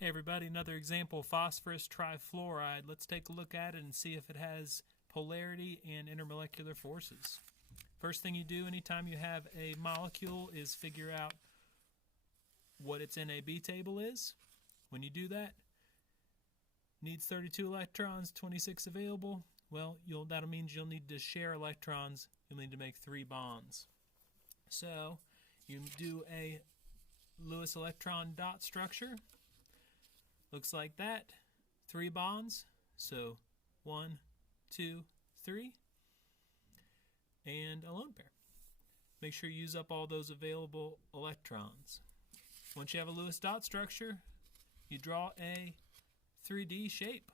Hey everybody, another example, phosphorus trifluoride. Let's take a look at it and see if it has polarity and intermolecular forces. First thing you do anytime you have a molecule is figure out what its NAB table is. When you do that, needs 32 electrons, 26 available. Well, that'll mean you'll need to share electrons. You'll need to make 3 bonds. So you do a Lewis electron dot structure. Looks like that. 3 bonds. So 1, 2, 3. And a lone pair. Make sure you use up all those available electrons. Once you have a Lewis dot structure, you draw a 3D shape.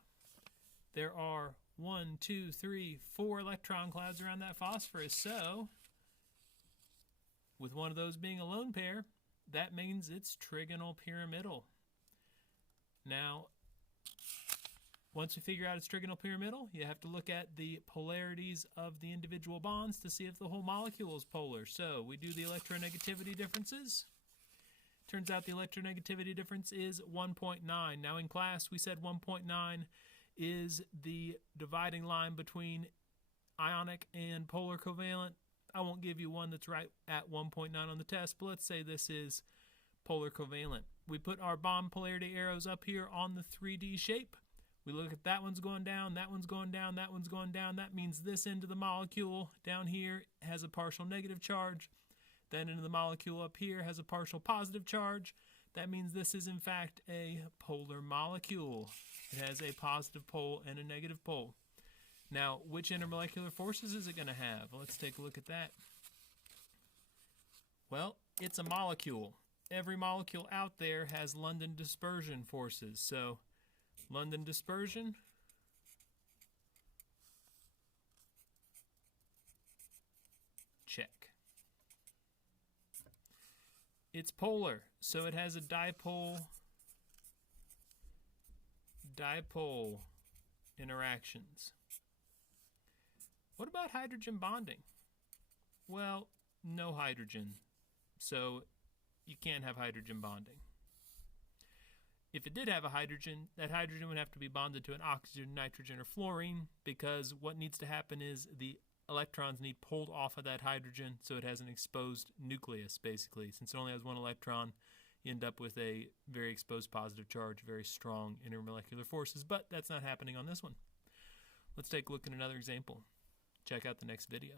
There are 1, 2, 3, 4 electron clouds around that phosphorus. So, with one of those being a lone pair, that means it's trigonal pyramidal. Now, once we figure out it's trigonal pyramidal, you have to look at the polarities of the individual bonds to see if the whole molecule is polar. So we do the electronegativity differences. Turns out the electronegativity difference is 1.9. Now in class we said 1.9 is the dividing line between ionic and polar covalent. I won't give you one that's right at 1.9 on the test, but let's say this is polar covalent. We put our bond polarity arrows up here on the 3D shape. We look at that one's going down, that one's going down, that one's going down. That means this end of the molecule down here has a partial negative charge. That end of the molecule up here has a partial positive charge. That means this is in fact a polar molecule. It has a positive pole and a negative pole. Now, which intermolecular forces is it going to have? Let's take a look at that. Well, it's a molecule. Every molecule out there has London dispersion forces. So, London dispersion check. It's polar, so it has a dipole interactions. What about hydrogen bonding? Well, no hydrogen, so you can't have hydrogen bonding. If it did have a hydrogen, that hydrogen would have to be bonded to an oxygen, nitrogen, or fluorine, because what needs to happen is the electrons need pulled off of that hydrogen so it has an exposed nucleus, basically. Since it only has one electron, you end up with a very exposed positive charge, very strong intermolecular forces, but that's not happening on this one. Let's take a look at another example. Check out the next video.